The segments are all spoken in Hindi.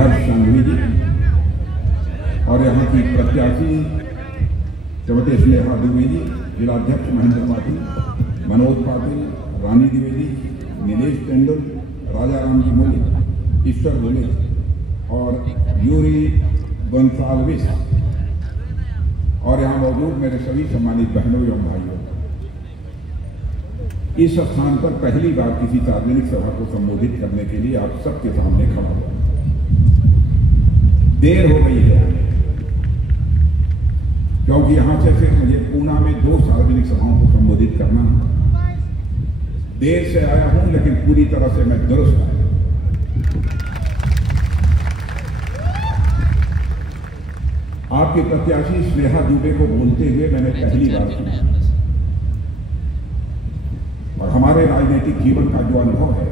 हर्ष संघवी जी और यहाँ की प्रत्याशी श्रीमती स्नेहा दुबे जी, जिलाध्यक्ष महेंद्र पाटिल, मनोज पाटिल, रानी द्विवेदी, नीलेश टेंडुल, राजा राम जी मोली, ईश्वर भोले और यूरी गोंसाल्विस और यहाँ मौजूद मेरे सभी सम्मानित बहनों एवं भाइयों, इस स्थान पर पहली बार किसी सार्वजनिक सभा को संबोधित करने के लिए आप सबके सामने खड़ा हुआ। देर हो गई है क्योंकि यहां से फिर मुझे पूना में 2 सार्वजनिक सभाओं को संबोधित करना है। देर से आया हूं लेकिन पूरी तरह से मैं दुरुस्त आया। आपके प्रत्याशी स्नेहा दुबे को बोलते हुए मैंने पहली बार सुना और हमारे राजनीतिक जीवन का जो अनुभव है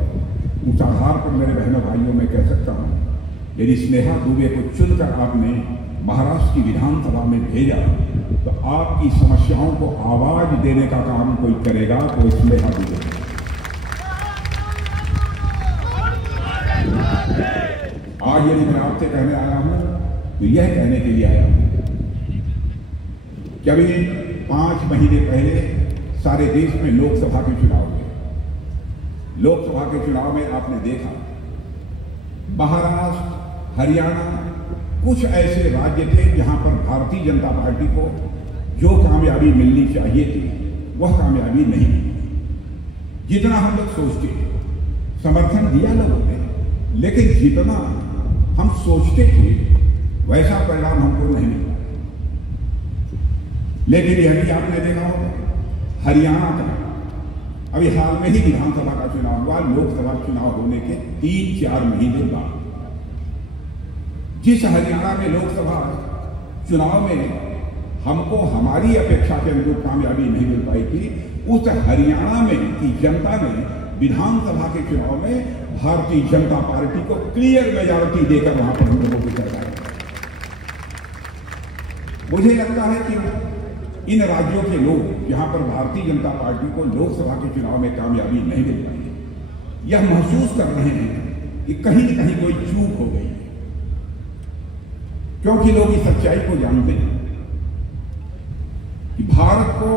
उस आधार पर मेरे बहनों भाइयों में कह सकता हूं, यदि स्नेहा दुबे को चुनकर आपने महाराष्ट्र की विधानसभा में भेजा तो आपकी समस्याओं को आवाज देने का काम कोई करेगा तो स्नेहा दुबे। आज यदि मैं आपसे कहने आया हूं तो यह कहने के लिए आया हूं कि अभी 5 महीने पहले सारे देश में लोकसभा के चुनाव हुए। लोकसभा के चुनाव में आपने देखा महाराष्ट्र, हरियाणा कुछ ऐसे राज्य थे जहां पर भारतीय जनता पार्टी को जो कामयाबी मिलनी चाहिए थी वह कामयाबी नहीं मिली। जितना हम लोग सोचते समर्थन दिया लोगों ने, लेकिन जितना हम सोचते थे वैसा परिणाम हमको नहीं मिला। लेकिन यह भी आपने देखा होगा हरियाणा का अभी हाल में ही विधानसभा का चुनाव हुआ, लोकसभा चुनाव होने के 3-4 महीने बाद जिस हरियाणा में लोकसभा चुनाव में हमको हमारी अपेक्षा के अनुरूप कामयाबी नहीं मिल पाई थी, उस हरियाणा में की जनता ने विधानसभा के चुनाव में भारतीय जनता पार्टी को क्लियर मेजॉरिटी देकर वहां पर हम लोगों को सरकार। मुझे लगता है कि इन राज्यों के लोग जहां पर भारतीय जनता पार्टी को लोकसभा के चुनाव में कामयाबी नहीं मिल पाई, यह महसूस कर रहे हैं कि कहीं न कहीं कोई चूक हो गई है, क्योंकि लोग इस सच्चाई को जानते हैं कि भारत को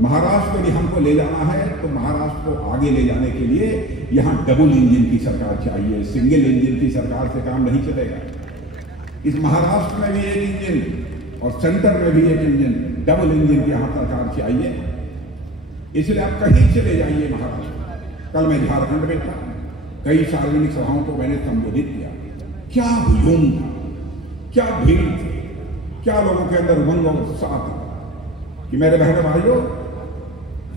महाराष्ट्र यदि हमको ले जाना है तो महाराष्ट्र को आगे ले जाने के लिए यहां डबल इंजन की सरकार चाहिए। सिंगल इंजन की सरकार से काम नहीं चलेगा। इस महाराष्ट्र में भी एक इंजन और सेंटर में भी एक इंजन, डबल इंजन की यहां सरकार चाहिए। इसलिए आप कहीं चले जाइए महाराष्ट्र। कल मैं झारखंड में था, कई सार्वजनिक सभाओं को मैंने संबोधित किया। क्या हुजूम था, क्या भीड़ थी, क्या लोगों के अंदर उमंग और उत्साह था कि मेरे बहनों भाइयों,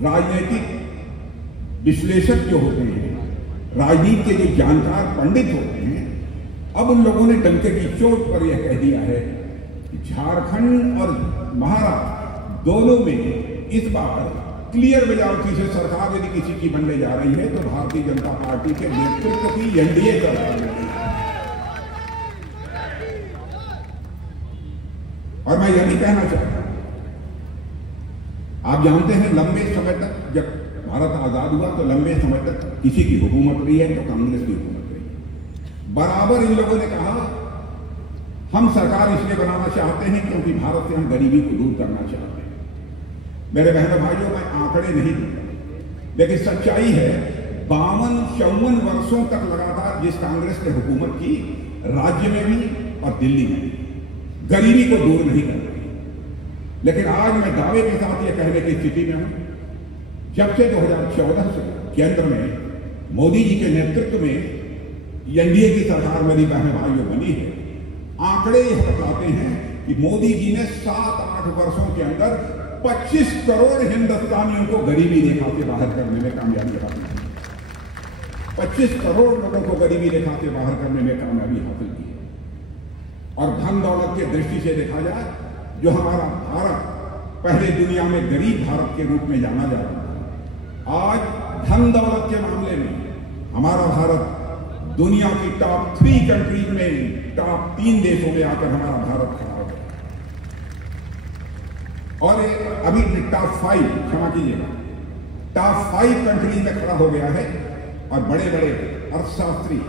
राजनीतिक विश्लेषक जो होते हैं, राजनीति के जो जानकार पंडित होते हैं, अब उन लोगों ने डंके की चोट पर यह कह दिया है कि झारखंड और महाराष्ट्र दोनों में इस बार क्लियर मेजॉरिटी से सरकार यदि किसी की बनने जा रही है तो भारतीय जनता पार्टी के नेतृत्व की एनडीए सरकार है। और मैं यह भी कहना चाहता हूं, आप जानते हैं लंबे समय तक जब भारत आजाद हुआ तो लंबे समय तक किसी की हुकूमत रही है तो कांग्रेस की हुकूमत रही। बराबर इन लोगों ने कहा हम सरकार इसलिए बनाना चाहते हैं क्योंकि भारत से हम गरीबी को दूर करना चाहते हैं। मेरे बहनों भाइयों, मैं आंकड़े नहीं दूंगा, लेकिन सच्चाई है 52-54 वर्षों तक लगातार जिस कांग्रेस ने हुकूमत की, राज्य में भी और दिल्ली में भी गरीबी को दूर नहीं कर रही। लेकिन आज मैं दावे के साथ यह कहने की स्थिति में हूं, जब से 2014 से केंद्र में मोदी जी के नेतृत्व में एनडीए की सरकार मेरी बहन भाइयों बनी है, आंकड़े यह बताते हैं कि मोदी जी ने 7-8 वर्षों के अंदर 25 करोड़ हिंदुस्तानियों को गरीबी रेखा से बाहर करने में कामयाबी हासिल की। 25 करोड़ लोगों को गरीबी रेखा से बाहर करने में कामयाबी हासिल की। और धन दौलत की दृष्टि से देखा जाए, जो हमारा भारत पहले दुनिया में गरीब भारत के रूप में जाना जा रहा था, आज धन दौलत के मामले में हमारा भारत दुनिया की टॉप 3 कंट्रीज में, टॉप 3 देशों में आकर हमारा भारत खड़ा हो गया। और अभी टॉप 5, क्षमा कीजिएगा, टॉप 5 कंट्रीज में खड़ा हो गया है। और बड़े बड़े अर्थशास्त्री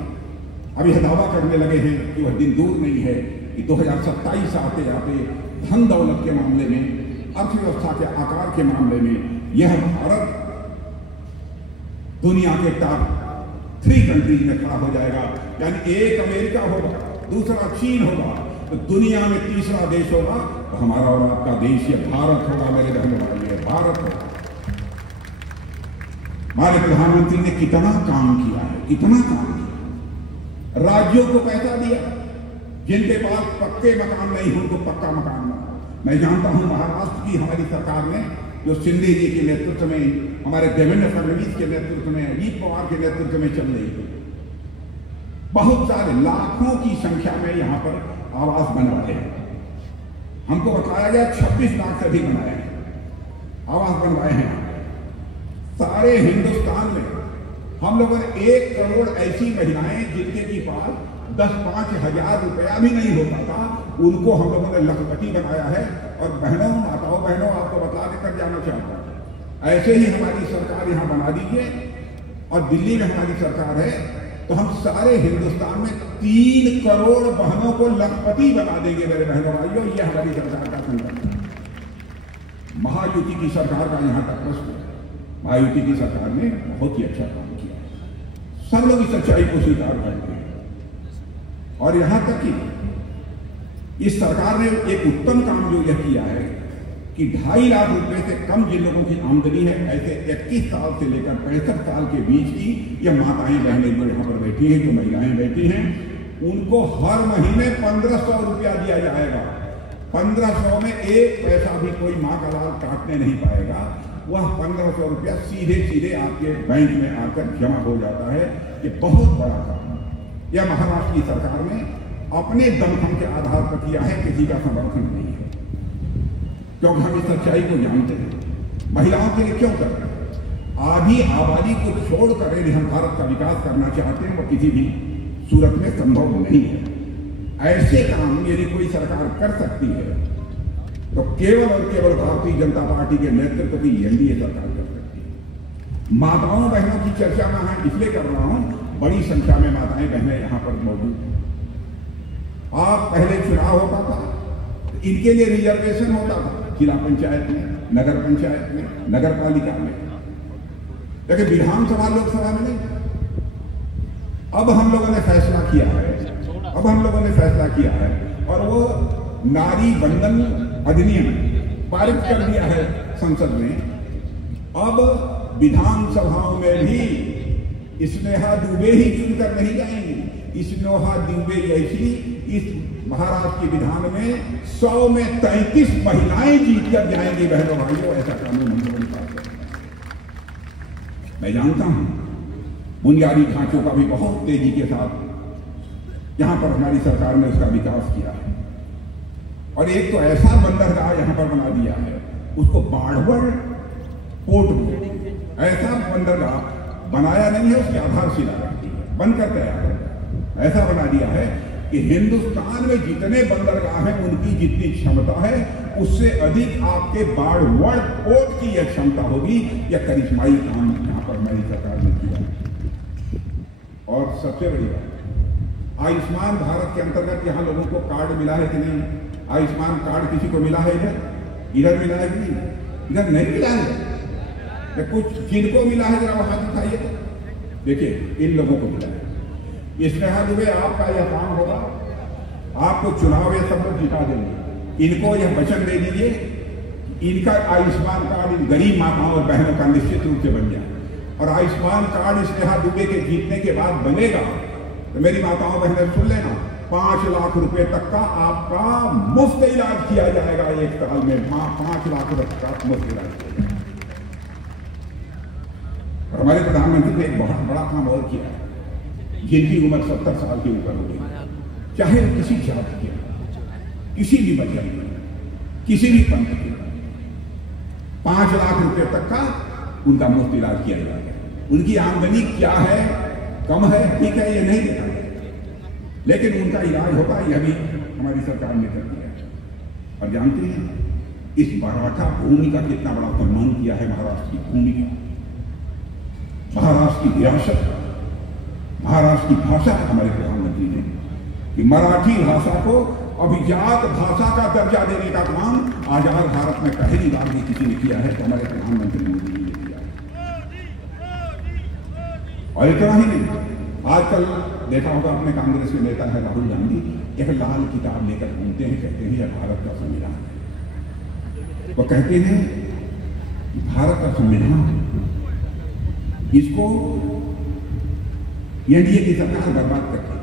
अब यह दावा करने लगे हैं कि वह दिन दूर नहीं है कि 2027 आते आते धन दौलत के मामले में, अर्थव्यवस्था के आकार के मामले में यह भारत दुनिया के टॉप 3 कंट्रीज में खड़ा हो जाएगा। यानी एक अमेरिका होगा, दूसरा चीन होगा, तो दुनिया में तीसरा देश होगा तो हमारा और आपका देश ये भारत होगा। मेरे बहनों भाई, भारत होगा। हमारे प्रधानमंत्री ने कितना काम किया है, कितना काम किया। राज्यों को पैसा दिया, जिनके पास पक्के मकान नहीं हो उनको पक्का मकान बना। मैं जानता हूं महाराष्ट्र की हमारी सरकार ने, जो शिंदे जी के नेतृत्व में, हमारे देवेंद्र फडणवीस के नेतृत्व में, अजीत पवार के नेतृत्व में चल रही है, बहुत सारे लाखों की संख्या में यहां पर आवास बनवाए हैं। हमको बताया गया 26 लाख से अधिक बनाए हैं, आवास बनवाए हैं। सारे हिंदुस्तान में हम लोगों ने 1 करोड़ ऐसी महिलाएं जिनके की पास 10-5 हजार रुपया भी नहीं होता था, उनको हम लोगों ने लखपति बनाया है। और बहनों, माताओं, बहनों, आपको बता देकर जाना चाहता हूं, ऐसे ही हमारी सरकार यहां बना दीजिए और दिल्ली में हमारी सरकार है तो हम सारे हिंदुस्तान में 3 करोड़ बहनों को लखपति बना देंगे। मेरे बहनों भाइयों, ये हमारी सरकार का संकल्प है। महायुति की सरकार का यहां तक प्रश्न है। महायुति की सरकार ने बहुत ही अच्छा काम किया, सब लोग इस सच्चाई को स्वीकार करते हैं। और यहां तक कि इस सरकार ने एक उत्तम काम जो यह किया है कि 2.5 लाख रुपए से कम जिन लोगों की आमदनी है, ऐसे 21 साल से लेकर 65 साल के बीच की यह माताएं बहनें जो यहाँ पर बैठी हैं, जो महिलाएं बैठी हैं, उनको हर महीने 1500 रुपया दिया जाएगा। 1500 में 1 पैसा भी कोई माँ का लाल काटने नहीं पाएगा। वह 1500 रुपया सीधे आपके बैंक में आकर जमा हो जाता है। ये बहुत बड़ा काम है। यह महाराष्ट्र की सरकार ने अपने दमखम के आधार पर किया है, किसी का समर्थन नहीं है, क्योंकि हम इस सच्चाई को जानते हैं। महिलाओं के लिए क्यों कर रहे हैं? आधी आबादी को छोड़कर यदि हम भारत का विकास करना चाहते हैं, वो किसी भी सूरत में संभव नहीं है। ऐसे काम यदि कोई सरकार कर सकती है तो केवल और केवल भारतीय जनता पार्टी के नेतृत्व की एनडीए सरकार कर सकती है। माताओं बहनों की चर्चा मैं इसलिए कर रहा हूं, बड़ी संख्या में माताएं बहनें यहां पर मौजूद हैं। आप पहले चुनाव होता था, इनके लिए रिजर्वेशन होता था जिला पंचायत में, नगर पंचायत में, नगर पालिका में, लेकिन विधानसभा लोकसभा में नहीं। अब हम लोगों ने फैसला किया है, और वो नारी बंधन अधिनियम पारित कर दिया है संसद में। अब विधानसभाओं में भी स्नेहा दुबे ही चुनकर नहीं जाएंगी। स्नेहा दुबे जैसी इस महाराष्ट्र के विधान में 100 में 33 महिलाएं जीतकर जाएंगी। बहनों भाइयों, ऐसा कानून हम लोगों ने पास किया। मैं जानता हूं बुनियादी ढांचों का भी बहुत तेजी के साथ यहां पर हमारी सरकार ने उसका विकास किया है। और एक तो ऐसा बंदरगाह यहां पर बना दिया है, उसको बाढ़वड़ पोर्ट में ऐसा बंदरगाह बनाया नहीं है, उसकी आधारशिला रखी है, बनकर तैयार है। ऐसा बना दिया है कि हिंदुस्तान में जितने बंदरगाह हैं उनकी जितनी क्षमता है उससे अधिक आपके बाढ़वड़ पोर्ट की यह क्षमता होगी। यह करिश्माई काम यहां पर हमारी सरकार ने किया। और सबसे बड़ी बात, आयुष्मान भारत के अंतर्गत यहां लोगों को कार्ड मिला है कि नहीं? आयुष्मान कार्ड किसी को मिला है? इधर मिला है कि नहीं? इधर नहीं मिला है। तो कुछ जिनको मिला है जरा वहां दिखाइए। देखिए, इन लोगों को मिला है। स्नेहा दुबे, आपका यह काम होगा, आपको चुनाव ये सब लोग जिता देंगे। इनको यह वचन दे दीजिए, इनका आयुष्मान कार्ड इन गरीब माताओं और बहनों का निश्चित रूप से बन जाए। और आयुष्मान कार्ड स्नेहा दुबे के जीतने के बाद बनेगा तो मेरी माताओं बहनें सुन लेना, 5 लाख रुपए तक का आपका मुफ्त इलाज किया जाएगा। 1 साल में 5 लाख रुपए का मुफ्त इलाज किया जाएगा। और हमारे प्रधानमंत्री ने एक बहुत बड़ा काम और किया है। जिनकी उम्र 70 साल के ऊपर हो गई, चाहे किसी जाति के, किसी भी मजहब के, किसी भी पंथ के, 5 लाख रुपए तक का उनका मुफ्त इलाज किया जाएगा। उनकी आमदनी क्या है, कम है, ठीक है, ये नहीं देखा जाएगा, लेकिन उनका इलाज होगा। यह भी हमारी सरकार ने कर दिया है। और जानते हैं इस मराठा भूमि का कितना बड़ा सम्मान किया है महाराष्ट्र की भूमि का, महाराष्ट्र की विरासत का। महाराष्ट्र की भाषा हमारे प्रधानमंत्री ने कि मराठी भाषा को अभिजात भाषा का दर्जा देने का काम आजाद भारत में पहली बार भी किसी ने किया है तो हमारे प्रधानमंत्री मोदी जी ने किया है। और इतना ही नहीं, आजकल देखा होगा अपने कांग्रेस के नेता है राहुल गांधी एक लाल किताब लेकर घूमते हैं, कहते हैं यह भारत का संविधान है। वो कहते हैं भारत का संविधान, इसको एनडीए की सरकार बर्बाद करती है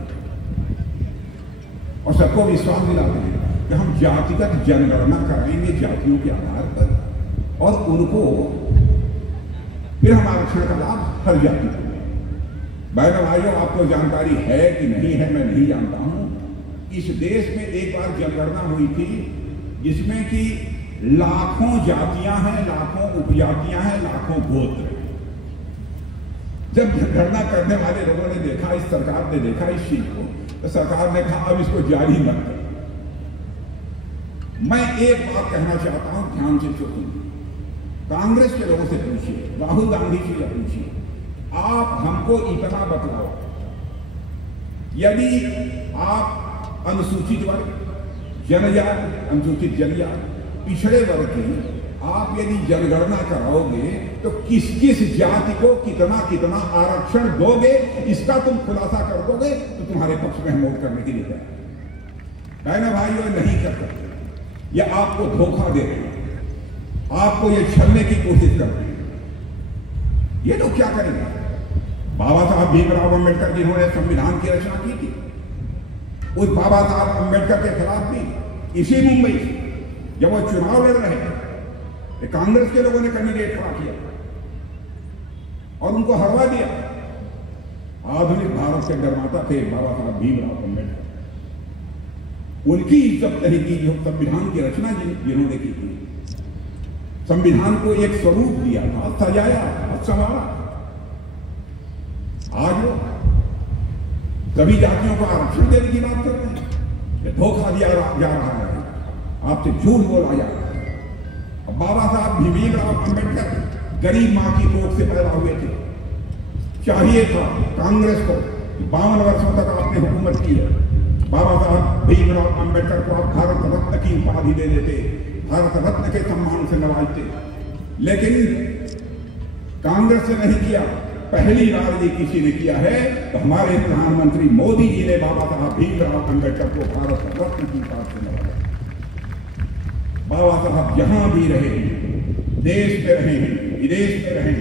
और सबको विश्वास दिलाते हैं कि हम जातिगत जनगणना कराएंगे जातियों के आधार पर और उनको फिर हम आरक्षण का लाभ हर जाति को। बहनों भाइयों, आपको जानकारी है कि नहीं है मैं नहीं जानता हूं, इस देश में एक बार जनगणना हुई थी जिसमें कि लाखों जातियां हैं, लाखों उपजातियां हैं, लाखों गोत्र हैं। जब जनगणना करने वाले लोगों ने देखा, इस सरकार ने देखा इस चीज को, तो सरकार ने कहा अब इसको जारी मत करो। मैं एक बात कहना चाहता हूं, ध्यान से सुनिए, कांग्रेस के लोगों से पूछिए, राहुल गांधी से या पूछिए, आप हमको इतना बतलाओ, यदि आप अनुसूचित वर्ग, जनजाति, अनुसूचित जनजाति, पिछड़े वर्ग की आप यदि जनगणना कराओगे तो किस किस जाति को कितना कितना आरक्षण दोगे, इसका तुम खुलासा कर दोगे तो तुम्हारे पक्ष में हम वोट करने के लिए तैयार। बहनों भाइयों, नहीं कर सकते, यह आपको धोखा दे रहे हैं, आपको यह छलने की कोशिश कर रहे हैं। ये लोग क्या करेंगे? बाबा साहब भीमराव अम्बेडकर जिन्होंने संविधान की रचना की थी, उस बाबा साहब अम्बेडकर के खिलाफ भी इसी मुंबई से जब वो चुनाव लड़ रहे थे, कांग्रेस के लोगों ने कैंडिडेट खड़ा किया और उनको हरवा दिया। आधुनिक भारत के निर्माता थे बाबा साहब भीमराव अम्बेडकर, उनकी इज्जत नहीं की जो संविधान की रचना जिन्होंने की थी, संविधान को एक स्वरूप दिया था, सजाया था, संवारा। आज वो सभी जातियों को आरक्षण देने की बात कर रहे हैं, धोखा दिया जा रहा है, आपसे झूठ बोला जा रहा है। बाबा साहब भीमराव अम्बेडकर गरीब मां की कोख से पैदा हुए थे। चाहिए था कांग्रेस को 52 वर्षों तक आपने हुकूमत की है, बाबा साहब भीमराव अम्बेडकर को आप भारत रत्न की उपाधि दे देते, भारत रत्न के सम्मान से नवाजते, लेकिन कांग्रेस ने नहीं किया। पहली बार ये किसी ने किया है तो हमारे प्रधानमंत्री मोदी जी ने बाबा साहब भीमराव अम्बेडकर को भारत रत्न की उपाधि से नवाजा। बाबा साहब जहां भी रहे, देश में रहे, विदेश में रहे,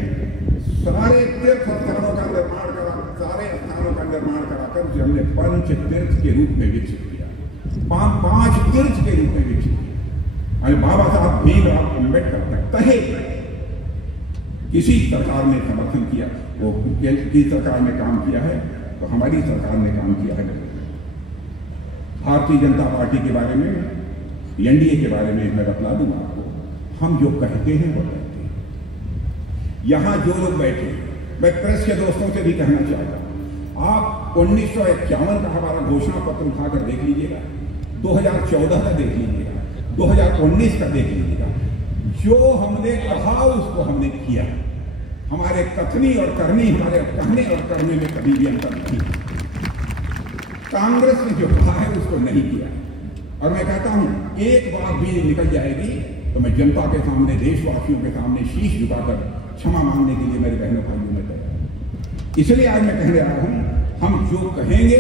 सारे तीर्थ स्थानों का निर्माण करा, सारे स्थानों का निर्माण कराकर जो हमने पंच तीर्थ के रूप में विकसित किया, पांच तीर्थ के रूप में विकसित किया। अरे बाबा साहब भीमराव अम्बेडकर तक तहे किसी सरकार ने समर्थन किया, वो किस सरकार ने काम किया है तो हमारी सरकार ने काम किया है। भारतीय जनता पार्टी के बारे में, एनडीए के बारे में मैं बतला दूंगा आपको, हम जो कहते हैं वो कहते हैं। यहां जो लोग बैठे, मैं प्रेस के दोस्तों से भी कहना चाहता हूं, आप 1951 का हमारा घोषणा पत्र उठाकर देख लीजिएगा, 2014 का देख लीजिएगा, 2019 का देख लीजिएगा। जो हमने कहा उसको हमने किया। हमारे कथनी और करनी, हमारे कहने और करने में कभी भी अंतर नहीं। कांग्रेस ने जो कहा है उसको नहीं किया। और मैं कहता हूं एक बात भी निकल जाएगी तो मैं जनता के सामने, देशवासियों के सामने शीश झुकाकर क्षमा मांगने के लिए मेरे बहनों भाइयों में तैयार। इसलिए आज मैं कहने रहा हूं, हम जो कहेंगे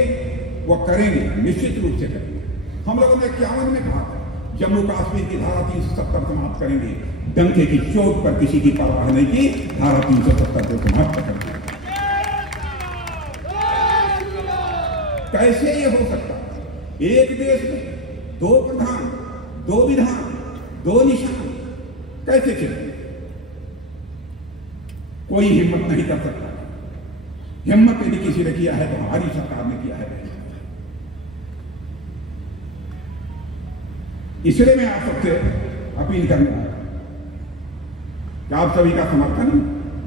वो करेंगे, निश्चित रूप से करेंगे। हम लोगों ने 51 में कहा था जम्मू कश्मीर की धारा 370 समाप्त करेंगे, डंके की चोट पर किसी की परवाह नहीं की, धारा 370 को समाप्त कर दिया। कैसे ये हो सकता? एक देश में 2 प्रधान, 2 विधान, 2 निशान, कैसे चले? कोई हिम्मत नहीं कर सकता। हिम्मत यदि किसी ने किया है तो हमारी सरकार ने किया है। इसलिए मैं आप सबसे अपील करूंगा कि आप सभी का समर्थन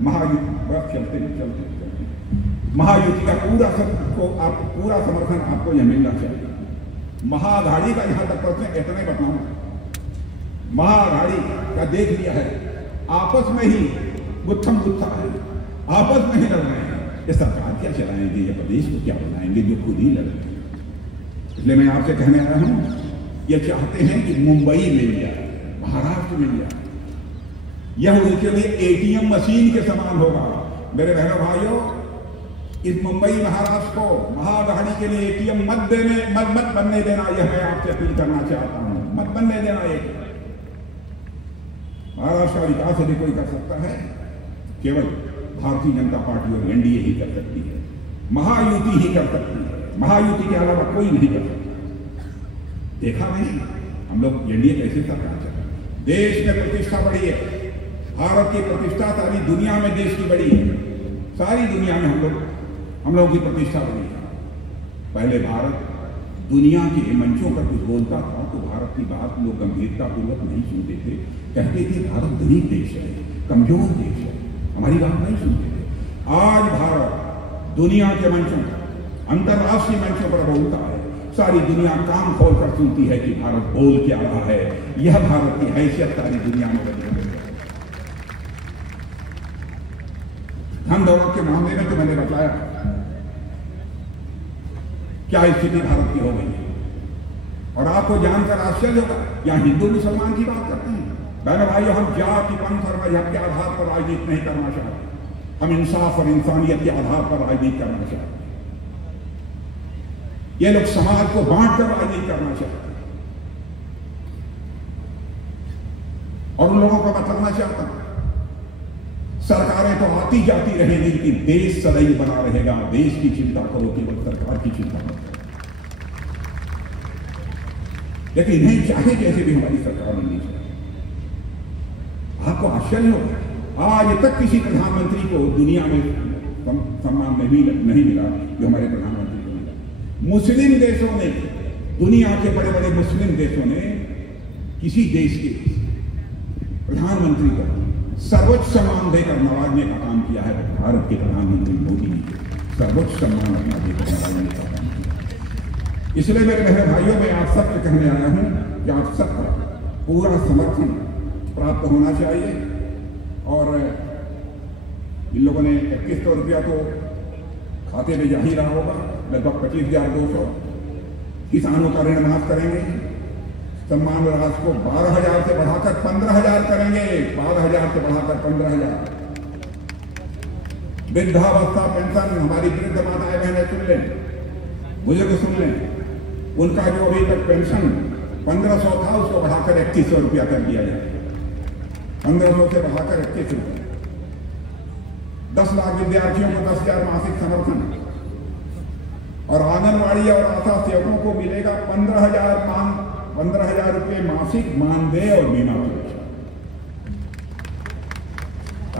महायुति चलते महायुति का पूरा समर्थन आपको यह मिलना चाहिए। महाअघाड़ी का यहां तक प्रश्न इतने बताऊं, महाअघाड़ी का देख लिया है, आपस में ही गुत्थम गुत्था है, आपस में ही लड़ रहे हैं। ये सरकार क्या चलाएंगे, ये प्रदेश को क्या बनाएंगे जो खुद ही लड़ेंगे। इसलिए मैं आपसे कहने आया हूं, ये चाहते हैं कि मुंबई मिल जाए, महाराष्ट्र मिल जाए, यह उनके लिए एटीएम मशीन के समान होगा। मेरे बहनों भाइयों, इस मुंबई महाराष्ट्र को महागढ़ी के लिए एटीएम मत बनने देना, यह मैं आपसे अपील करना चाहता हूं। मत बनने देना। एक महाराष्ट्र का विकास यदि कोई कर सकता है, केवल भारतीय जनता पार्टी और एनडीए ही कर सकती है, महायुति ही कर सकती है, महायुति के अलावा कोई नहीं कर सकता। देखा नहीं हम लोग एनडीए कैसे सरकार चला, देश में प्रतिष्ठा बढ़ी है, भारत की प्रतिष्ठा सारी दुनिया में देश की बढ़ी है, सारी दुनिया में हम लोगों की प्रतिष्ठा बढ़ी है। पहले भारत दुनिया के मंचों पर कुछ बोलता था तो भारत की बात लोग गंभीरतापूर्वक नहीं सुनते थे, कहते थे भारत गरीब देश है, कमजोर देश है, हमारी बात नहीं सुनते थे। आज भारत दुनिया के मंचों पर, अंतर्राष्ट्रीय मंचों पर बोलता है, सारी दुनिया कान खोलकर सुनती है कि भारत बोल क्या रहा है। यह भारत की हैसियत सारी दुनिया में बनी हुई है। धन दौलत के मामले में तो मैंने बताया क्या स्थिति भारत की हो गई है, और आपको जानकर आश्चर्य होगा, यहां हिंदू मुसलमान की बात करते हैं। बहनों भाइयों, हम जाति पंथ और मजहब के आधार पर राजनीति नहीं करना चाहते, हम इंसाफ और इंसानियत के आधार पर राजनीति करना चाहते हैं। ये लोग समाज को बांटकर राजनीति करना चाहते हैं, और उन लोगों को बताना चाहता हूं, सरकारें तो आती जाती रहेंगी, लेकिन देश सदैव बना रहेगा। देश की चिंता करो, केवल सरकार की चिंता मत करो। लेकिन इन्हें चाहे कैसे भी हमारी सरकार बननी चाहिए। आपको आश्चर्य होगा, आज तक किसी प्रधानमंत्री को दुनिया में सम्मान नहीं मिला जो हमारे प्रधानमंत्री को मिला। मुस्लिम देशों ने, दुनिया के बड़े बड़े मुस्लिम देशों ने किसी देश के प्रधानमंत्री को सर्वोच्च सम्मान देकर नवाजने का काम किया है। भारत के प्रधानमंत्री मोदी ने सर्वोच्च सम्मान अपना देकर नवाजने का काम किया। इसलिए मेरे बहन भाइयों, मैं आप सबसे कहने आया हूं कि आप सबका पूरा समर्थन प्राप्त होना चाहिए। और इन लोगों ने 2100 रुपया तो खाते में जा ही रहा होगा, लगभग 25,200। किसानों का ऋण माफ करेंगे, सम्मान राशि को 12,000 से बढ़ाकर 15,000 करेंगे, 12,000 से बढ़ाकर 15,000। वृद्धावस्था पेंशन, हमारी वृद्ध माताएं बहनें सुन लें, बुजुर्ग सुन लें, उनका जो अभी तक पेंशन 1,500 था उसको बढ़ाकर 2100 रुपया कर दिया जाए। 1,500 से बढ़ाकर 21 रुपया। 10 लाख विद्यार्थियों को 10,000 मासिक समर्थन, और आंगनबाड़ी और आशा सेवकों को मिलेगा 15,000 रुपये मासिक मानदेय और बीमा सुरक्षा।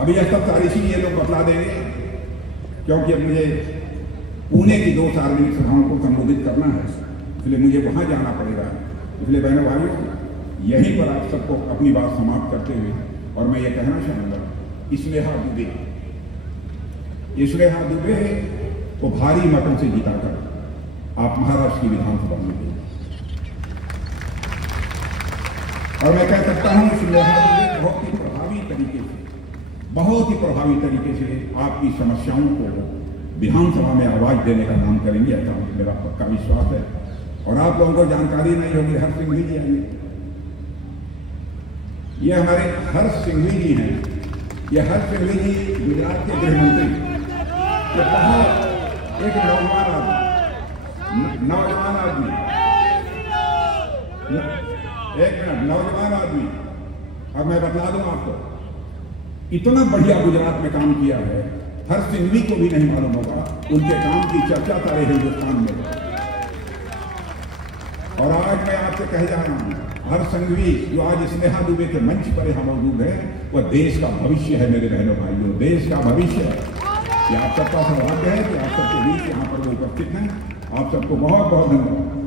अभी यह सब सारी चीज ये लोग बतला देंगे, क्योंकि अब मुझे पुणे की 2 सार्वजनिक सभाओं को संबोधित करना है, इसलिए मुझे वहां जाना पड़ेगा। इसलिए बहनों भाइयों, यहीं पर आप सबको अपनी बात समाप्त करते हुए, और मैं ये कहना चाहूंगा, स्नेहा दुबे को भारी मतों से जिताकर आप महाराष्ट्र की विधानसभा में गए, और मैं कह सकता हूं स्नेहा दुबे बहुत ही प्रभावी तरीके से आपकी समस्याओं को विधानसभा में आवाज देने का काम करेंगे, ऐसा मेरा पक्का विश्वास है। और आप लोगों को जानकारी नहीं होगी, हर्ष सिंघवी जी आइए, ये हमारे हर्ष सिंघवी जी हैं। ये हर्ष सिंघवी जी गुजरात के गृह मंत्री, ये बहुत एक नौजवान आदमी, एक मिनट, नौजवान आदमी। अब मैं बता दूं आपको, इतना बढ़िया गुजरात में काम किया है, हर्ष सिंघवी को भी नहीं मालूम होगा। उनके काम की चर्चा सारे हिंदुस्तान में। और आज मैं आपसे कह जा रहा हूं, हर्ष सिंघवी जो आज स्नेहा दुबे के मंच पर यहां मौजूद है, वह देश का भविष्य है। मेरे बहनों भाइयों, देश का भविष्य है। कि आप सबका सौभाग्य है कि आप सबके बीच यहाँ पर वो उपस्थित हैं। आप सबको बहुत बहुत धन्यवाद।